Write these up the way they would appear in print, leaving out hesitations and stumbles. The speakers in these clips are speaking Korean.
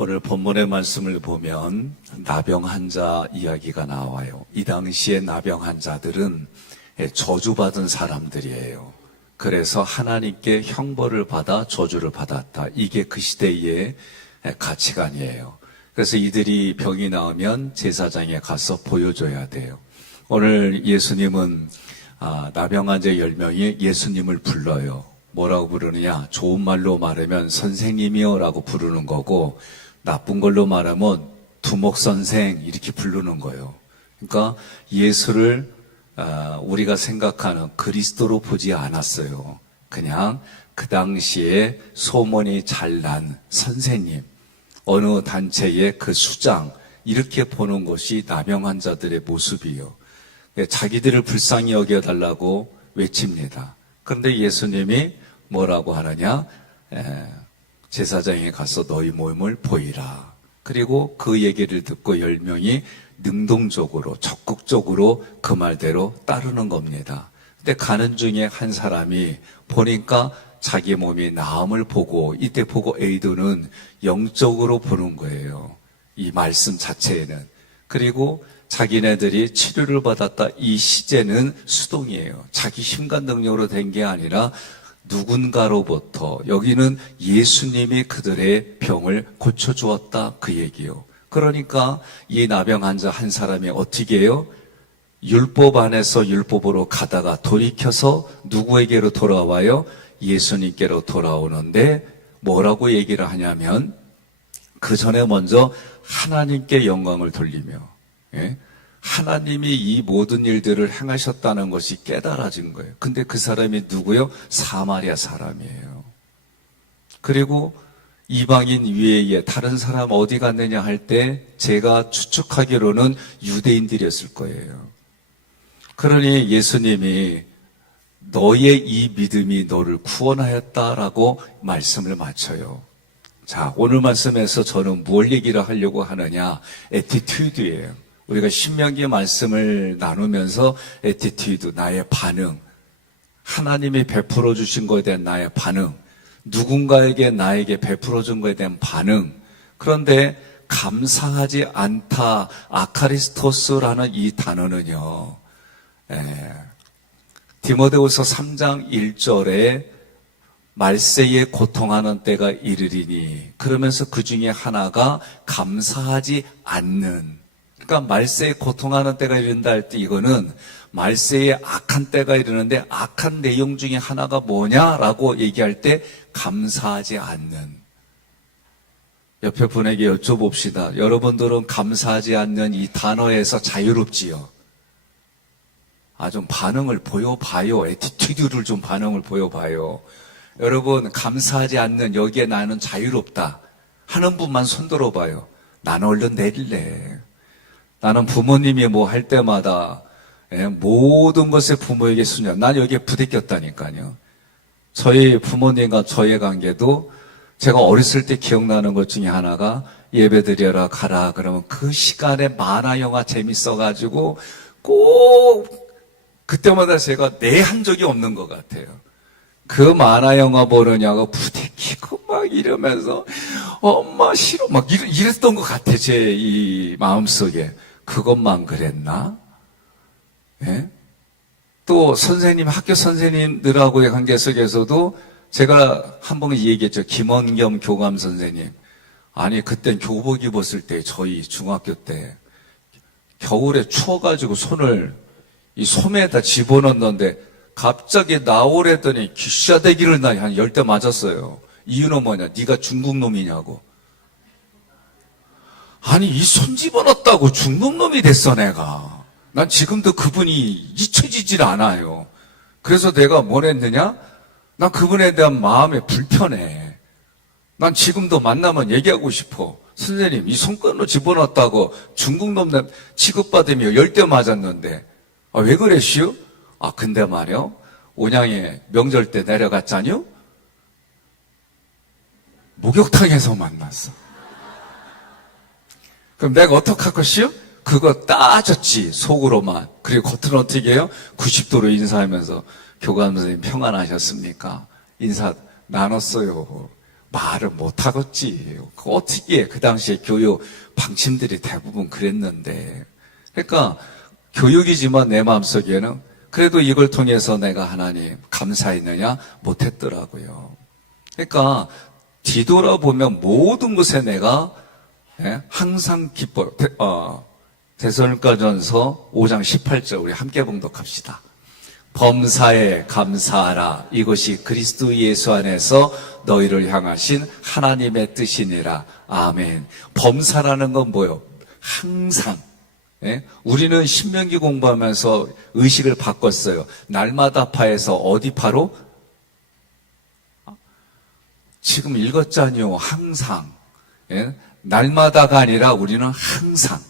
오늘 본문의 말씀을 보면 나병 환자 이야기가 나와요. 이 당시에 나병 환자들은 저주받은 사람들이에요. 그래서 하나님께 형벌을 받아 저주를 받았다. 이게 그 시대의 가치관이에요. 그래서 이들이 병이 나오면 제사장에 가서 보여줘야 돼요. 오늘 예수님은 나병 환자 10명이 예수님을 불러요. 뭐라고 부르느냐? 좋은 말로 말하면 선생님이요 라고 부르는 거고, 나쁜 걸로 말하면 두목선생 이렇게 부르는 거예요. 그러니까 예수를 우리가 생각하는 그리스도로 보지 않았어요. 그냥 그 당시에 소문이 잘 난 선생님, 어느 단체의 그 수장, 이렇게 보는 것이 나병 환자들의 모습이에요. 자기들을 불쌍히 여겨달라고 외칩니다. 그런데 예수님이 뭐라고 하느냐? 제사장에 가서 너희 몸을 보이라. 그리고 그 얘기를 듣고 10명이 능동적으로 적극적으로 그 말대로 따르는 겁니다. 근데 가는 중에 한 사람이 보니까 자기 몸이 나음을 보고, 이때 보고 에이도는 영적으로 보는 거예요. 이 말씀 자체에는. 그리고 자기네들이 치료를 받았다, 이 시제는 수동이에요. 자기 힘과 능력으로 된 게 아니라 누군가로부터, 여기는 예수님이 그들의 병을 고쳐주었다, 그 얘기요. 그러니까 이 나병 환자 한 사람이 어떻게 해요? 율법 안에서 율법으로 가다가 돌이켜서 누구에게로 돌아와요? 예수님께로 돌아오는데 뭐라고 얘기를 하냐면, 그 전에 먼저 하나님께 영광을 돌리며, 하나님이 이 모든 일들을 행하셨다는 것이 깨달아진 거예요. 근데 그 사람이 누구요? 사마리아 사람이에요. 그리고 이방인 위에 다른 사람 어디 갔느냐 할 때 제가 추측하기로는 유대인들이었을 거예요. 그러니 예수님이 너의 이 믿음이 너를 구원하였다라고 말씀을 마쳐요. 자, 오늘 말씀에서 저는 무엇 얘기를 하려고 하느냐? 애티튜드예요. 우리가 신명기 말씀을 나누면서 애티튜드, 나의 반응, 하나님이 베풀어 주신 것에 대한 나의 반응, 누군가에게 나에게 베풀어 준 것에 대한 반응. 그런데 감사하지 않다, 아카리스토스라는 이 단어는요, 디모데후서 3장 1절에 말세에 고통하는 때가 이르리니, 그러면서 그 중에 하나가 감사하지 않는, 그러니까 말세에 고통하는 때가 이른다 할 때 이거는 말세에 악한 때가 이르는데 악한 내용 중에 하나가 뭐냐라고 얘기할 때 감사하지 않는. 옆에 분에게 여쭤봅시다. 여러분들은 감사하지 않는 이 단어에서 자유롭지요? 좀 반응을 보여봐요. 애티튜드를 좀 반응을 보여봐요. 여러분, 감사하지 않는, 여기에 나는 자유롭다 하는 분만 손 들어봐요. 나는 얼른 내릴래. 나는 부모님이 뭐 할 때마다 모든 것에 부모에게 순종. 난 여기에 부대꼈다니까요. 저희 부모님과 저의 관계도 제가 어렸을 때 기억나는 것 중에 하나가 예배드려라 가라 그러면 그 시간에 만화 영화 재밌어가지고 꼭 그때마다 제가 내 한 적이 없는 것 같아요. 그 만화 영화 보느냐고 부대끼고 막 이러면서 엄마 싫어 막 이랬던 것 같아. 제 이 마음속에. 그것만 그랬나? 예? 또 선생님, 학교 선생님들하고의 관계 속에서도 제가 한 번 얘기했죠. 김원겸 교감 선생님. 아니, 그땐 교복 입었을 때, 저희 중학교 때 겨울에 추워가지고 손을 이 소매에다 집어넣는데 갑자기 나오랬더니 기싸대기를 한 10대 맞았어요. 이유는 뭐냐? 네가 중국 놈이냐고. 아니, 이 손 집어넣었다고 중국 놈이 됐어, 내가. 난 지금도 그분이 잊혀지질 않아요. 그래서 내가 뭘 했느냐? 난 그분에 대한 마음이 불편해. 난 지금도 만나면 얘기하고 싶어. 선생님, 이 손끈으로 집어넣었다고 중국 놈 취급받으며 10대 맞았는데, 왜 그랬시오? 근데 말이요, 온양에 명절 때 내려갔잖요? 목욕탕에서 만났어. 그럼 내가 어떡할 것이요? 그거 따졌지, 속으로만. 그리고 겉으로 어떻게 해요? 90도로 인사하면서 교감 선생님 평안하셨습니까? 인사 나눴어요. 말을 못하겠지. 어떻게 그 당시에 교육 방침들이 대부분 그랬는데. 그러니까 교육이지만 내 마음속에는 그래도 이걸 통해서 내가 하나님 감사했느냐? 못했더라고요. 그러니까 뒤돌아보면 모든 것에 내가 항상 기뻐요. 데살로니가전서 5장 18절 우리 함께 봉독합시다. 범사에 감사하라. 이것이 그리스도 예수 안에서 너희를 향하신 하나님의 뜻이니라. 아멘. 범사라는 건 뭐예요? 항상. 우리는 신명기 공부하면서 의식을 바꿨어요. 날마다 파에서 어디 파로? 지금 읽었잖아요. 항상. 날마다가 아니라 우리는 항상.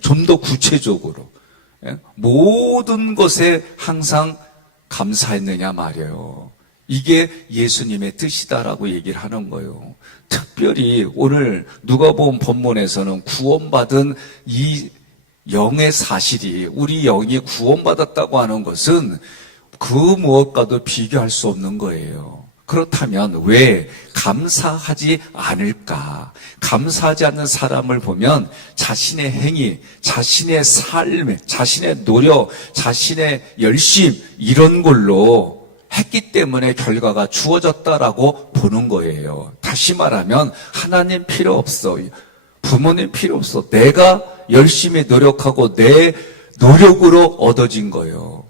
좀 더 구체적으로. 모든 것에 항상 감사했느냐 말이에요. 이게 예수님의 뜻이다라고 얘기를 하는 거예요. 특별히 오늘 누가복음 본문에서는 구원받은 이 영의 사실이 우리 영이 구원받았다고 하는 것은 그 무엇과도 비교할 수 없는 거예요. 그렇다면 왜 감사하지 않을까? 감사하지 않는 사람을 보면 자신의 행위, 자신의 삶, 자신의 노력, 자신의 열심 이런 걸로 했기 때문에 결과가 주어졌다라고 보는 거예요. 다시 말하면 하나님 필요 없어. 부모님 필요 없어. 내가 열심히 노력하고 내 노력으로 얻어진 거예요.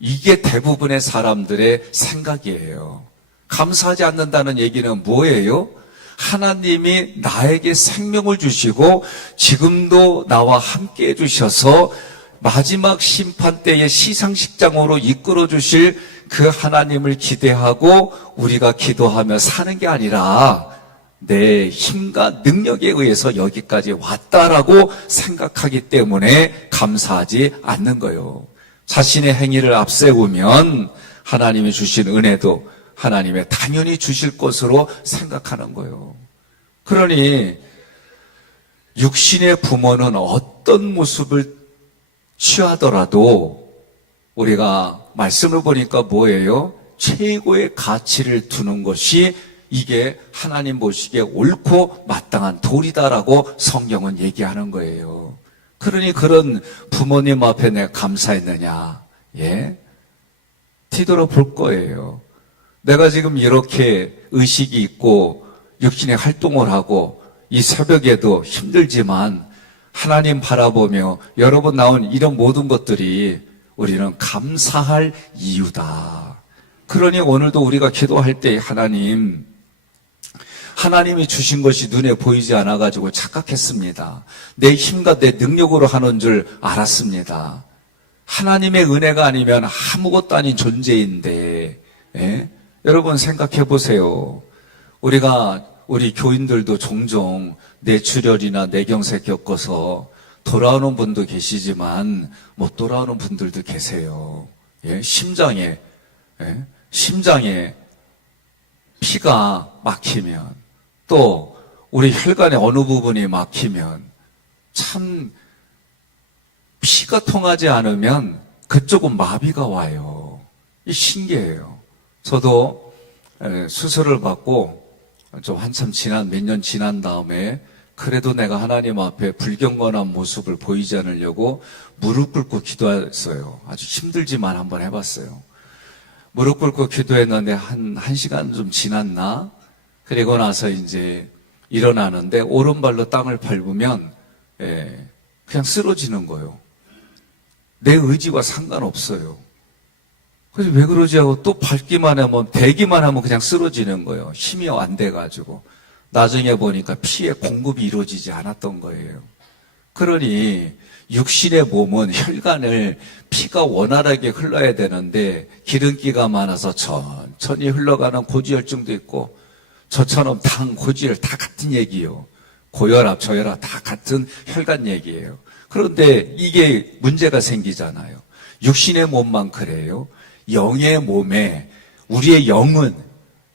이게 대부분의 사람들의 생각이에요. 감사하지 않는다는 얘기는 뭐예요? 하나님이 나에게 생명을 주시고 지금도 나와 함께 해주셔서 마지막 심판 때의 시상식장으로 이끌어 주실 그 하나님을 기대하고 우리가 기도하며 사는 게 아니라 내 힘과 능력에 의해서 여기까지 왔다라고 생각하기 때문에 감사하지 않는 거예요. 자신의 행위를 앞세우면 하나님이 주신 은혜도 하나님의 당연히 주실 것으로 생각하는 거예요. 그러니 육신의 부모는 어떤 모습을 취하더라도 우리가 말씀을 보니까 뭐예요? 최고의 가치를 두는 것이 이게 하나님 보시기에 옳고 마땅한 도리다라고 성경은 얘기하는 거예요. 그러니 그런 부모님 앞에 내가 감사했느냐? 예? 뒤돌아볼 거예요. 내가 지금 이렇게 의식이 있고 육신의 활동을 하고 이 새벽에도 힘들지만 하나님 바라보며 여러분 나온 이런 모든 것들이 우리는 감사할 이유다. 그러니 오늘도 우리가 기도할 때 하나님이 주신 것이 눈에 보이지 않아가지고 착각했습니다. 내 힘과 내 능력으로 하는 줄 알았습니다. 하나님의 은혜가 아니면 아무것도 아닌 존재인데 여러분 생각해 보세요. 우리 교인들도 종종 뇌출혈이나 뇌경색 겪어서 돌아오는 분도 계시지만 못 돌아오는 분들도 계세요. 심장에 피가 막히면 또 우리 혈관의 어느 부분이 막히면 참 피가 통하지 않으면 그쪽은 마비가 와요. 이 신기해요. 저도 수술을 받고 좀 한참 몇 년 지난 다음에 그래도 내가 하나님 앞에 불경건한 모습을 보이지 않으려고 무릎 꿇고 기도했어요. 아주 힘들지만 한번 해봤어요. 무릎 꿇고 기도했는데 한 시간 좀 지났나? 그리고 나서 이제 일어나는데 오른발로 땅을 밟으면 그냥 쓰러지는 거예요. 내 의지와 상관없어요. 그래서 왜 그러지 하고 또 밟기만 하면, 대기만 하면 그냥 쓰러지는 거예요. 힘이 안 돼가지고. 나중에 보니까 피의 공급이 이루어지지 않았던 거예요. 그러니 육신의 몸은 혈관을 피가 원활하게 흘러야 되는데 기름기가 많아서 천천히 흘러가는 고지혈증도 있고 저처럼 당, 고지혈 다 같은 얘기예요. 고혈압, 저혈압 다 같은 혈관 얘기예요. 그런데 이게 문제가 생기잖아요. 육신의 몸만 그래요. 영의 몸에 우리의 영은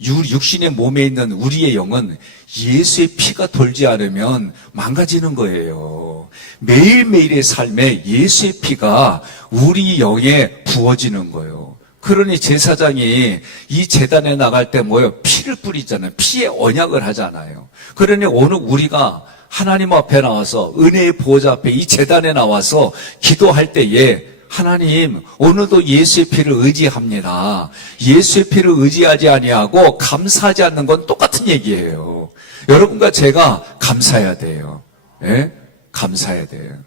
육신의 몸에 있는 우리의 영은 예수의 피가 돌지 않으면 망가지는 거예요. 매일매일의 삶에 예수의 피가 우리 영에 부어지는 거예요. 그러니 제사장이 이 제단에 나갈 때 뭐예요? 피를 뿌리잖아요. 피에 언약을 하잖아요. 그러니 오늘 우리가 하나님 앞에 나와서 은혜의 보호자 앞에 이 제단에 나와서 기도할 때에 하나님 오늘도 예수의 피를 의지합니다. 예수의 피를 의지하지 아니하고 감사하지 않는 건 똑같은 얘기예요. 여러분과 제가 감사해야 돼요. 예? 감사해야 돼요.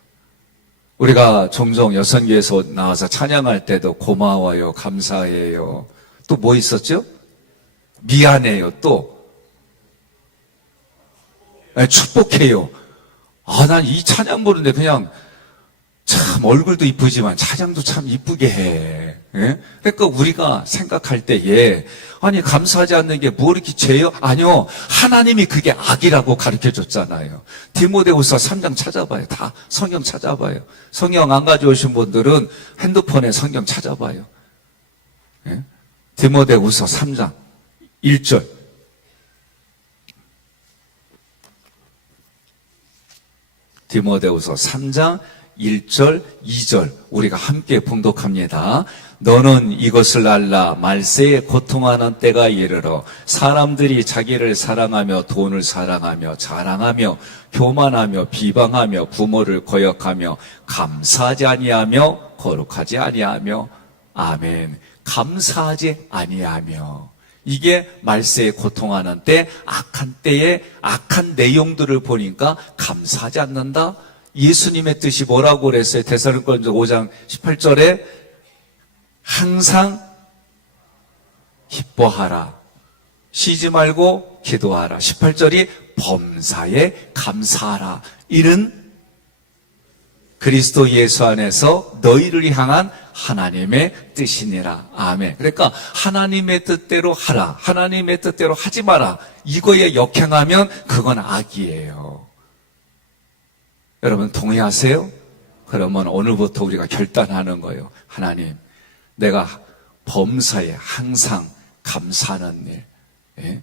우리가 종종 여선교에서 나와서 찬양할 때도 고마워요, 감사해요. 또 뭐 있었죠? 미안해요, 또 축복해요. 난 이 찬양 부르는데 그냥 참 얼굴도 이쁘지만 찬양도 참 이쁘게 해. 예? 그러니까 우리가 생각할 때에 아니 감사하지 않는 게 뭐 이렇게 죄요? 아니요. 하나님이 그게 악이라고 가르쳐줬잖아요. 디모데후서 3장 찾아봐요. 다 성경 찾아봐요. 성경 안 가져오신 분들은 핸드폰에 성경 찾아봐요. 예? 디모데후서 3장 1절. 디모데후서 3장 1절, 2절 우리가 함께 봉독합니다. 너는 이것을 알라. 말세에 고통하는 때가 이르러 사람들이 자기를 사랑하며 돈을 사랑하며 자랑하며 교만하며 비방하며 부모를 거역하며 감사하지 아니하며 거룩하지 아니하며 아멘. 감사하지 아니하며 이게 말세에 고통하는 때 악한 때에 악한 내용들을 보니까 감사하지 않는다. 예수님의 뜻이 뭐라고 그랬어요? 데살로니가전서 5장 18절에 항상 기뻐하라. 쉬지 말고 기도하라. 18절이 범사에 감사하라. 이는 그리스도 예수 안에서 너희를 향한 하나님의 뜻이니라. 아멘. 그러니까 하나님의 뜻대로 하라. 하나님의 뜻대로 하지 마라. 이거에 역행하면 그건 악이에요. 여러분 동의하세요? 그러면 오늘부터 우리가 결단하는 거예요. 하나님, 내가 범사에 항상 감사하는 일. 예?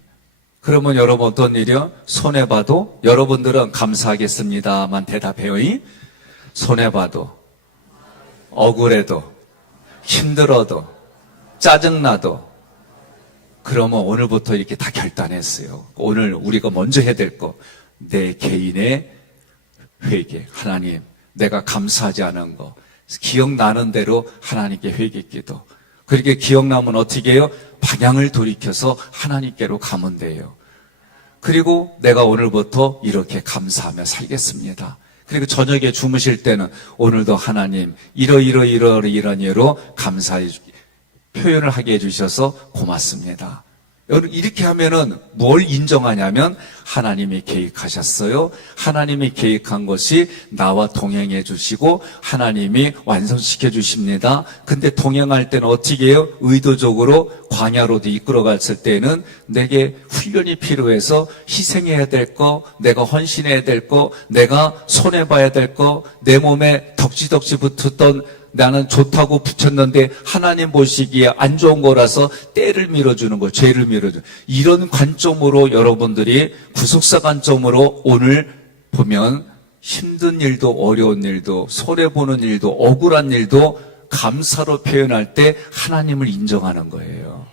그러면 여러분 어떤 일이요? 손해봐도 여러분들은 감사하겠습니다만 대답해요. 손해봐도 억울해도 힘들어도 짜증나도 그러면 오늘부터 이렇게 다 결단했어요. 오늘 우리가 먼저 해야 될 거, 내 개인의 회개. 하나님, 내가 감사하지 않은 거 기억나는 대로 하나님께 회개기도. 그렇게 기억나면 어떻게 해요? 방향을 돌이켜서 하나님께로 가면 돼요. 그리고 내가 오늘부터 이렇게 감사하며 살겠습니다. 그리고 저녁에 주무실 때는 오늘도 하나님 이런 예로 감사해 표현을 하게 해주셔서 고맙습니다. 여러분 이렇게 하면은 뭘 인정하냐면 하나님이 계획하셨어요. 하나님이 계획한 것이 나와 동행해 주시고 하나님이 완성시켜 주십니다. 근데 동행할 때는 어떻게 해요? 의도적으로 광야로도 이끌어 갔을 때는 내게 훈련이 필요해서 희생해야 될 거, 내가 헌신해야 될 거, 내가 손해봐야 될 거, 내 몸에 덕지덕지 붙었던 나는 좋다고 붙였는데 하나님 보시기에 안 좋은 거라서 때를 밀어주는 거, 죄를 밀어주는 이런 관점으로 여러분들이 구속사 관점으로 오늘 보면 힘든 일도 어려운 일도 손해보는 일도 억울한 일도 감사로 표현할 때 하나님을 인정하는 거예요.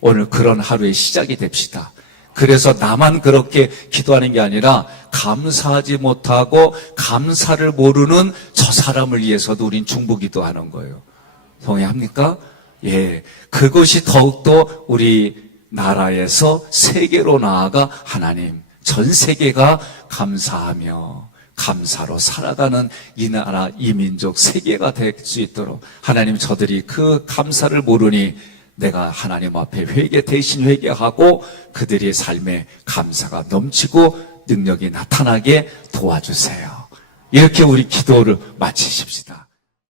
오늘 그런 하루의 시작이 됩시다. 그래서 나만 그렇게 기도하는 게 아니라 감사하지 못하고 감사를 모르는 저 사람을 위해서도 우린 중보기도하는 거예요. 동의합니까? 예, 그것이 더욱더 우리 나라에서 세계로 나아가 하나님, 전 세계가 감사하며 감사로 살아가는 이 나라, 이 민족, 세계가 될 수 있도록 하나님 저들이 그 감사를 모르니 내가 하나님 앞에 대신 회개하고 그들의 삶에 감사가 넘치고 능력이 나타나게 도와주세요. 이렇게 우리 기도를 마치십시다.